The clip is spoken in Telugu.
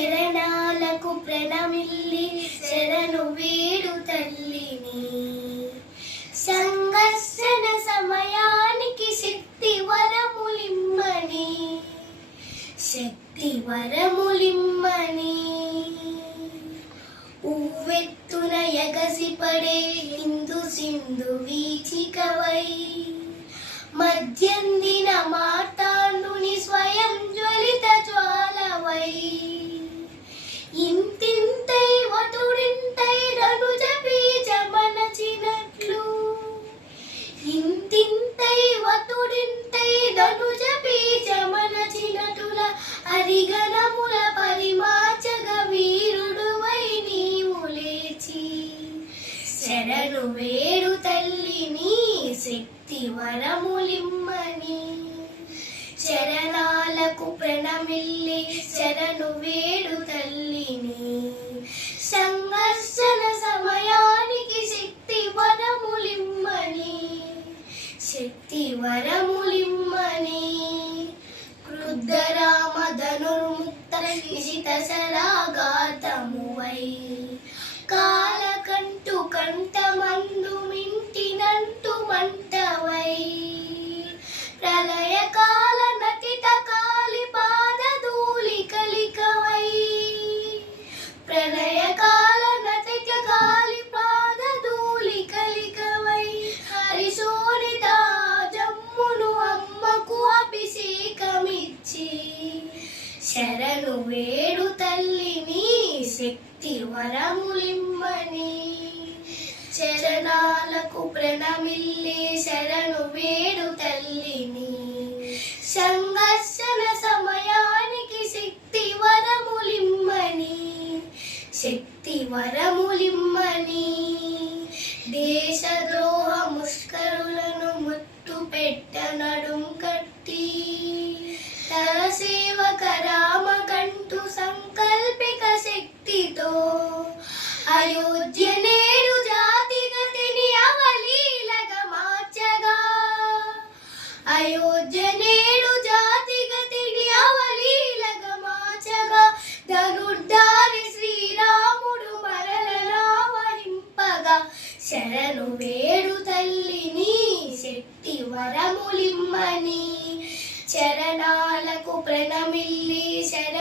శరణాలకు ప్రణమిల్లి శరణు వీడు తల్లిని. సంఘర్షణ సమయానికి శక్తి వరములిమ్మని శక్తి వరములిమ్మని ఉవ్వెత్తున ఎగసిపడే హిందూ సింధు వీచికవై మధ్యందిన శక్తి వరములిమ్మని. చరణాలకు ప్రణమిల్లి శరణు వేడు తల్లిని. సంఘర్షణ సమయానికి శక్తి వరములిమ్మని. శక్తి వరములిమ్మని. క్రుద్ధరామ ధనుర్ముక్త నిశిత శరాఘాతమువై శరణు వేడు తల్లిని శక్తి వరములిమ్మని. శరణాలకు ప్రణమిల్లి శరణ అయోధ్య నేడు జాతిగతిని అవలీలగా ధనుర్ధారి శ్రీరాముడు మరలనా వహింపగా శరణు వేడు తల్లిని శక్తి వరములిమ్మని. చరణాలకు ప్రణమిల్లి శర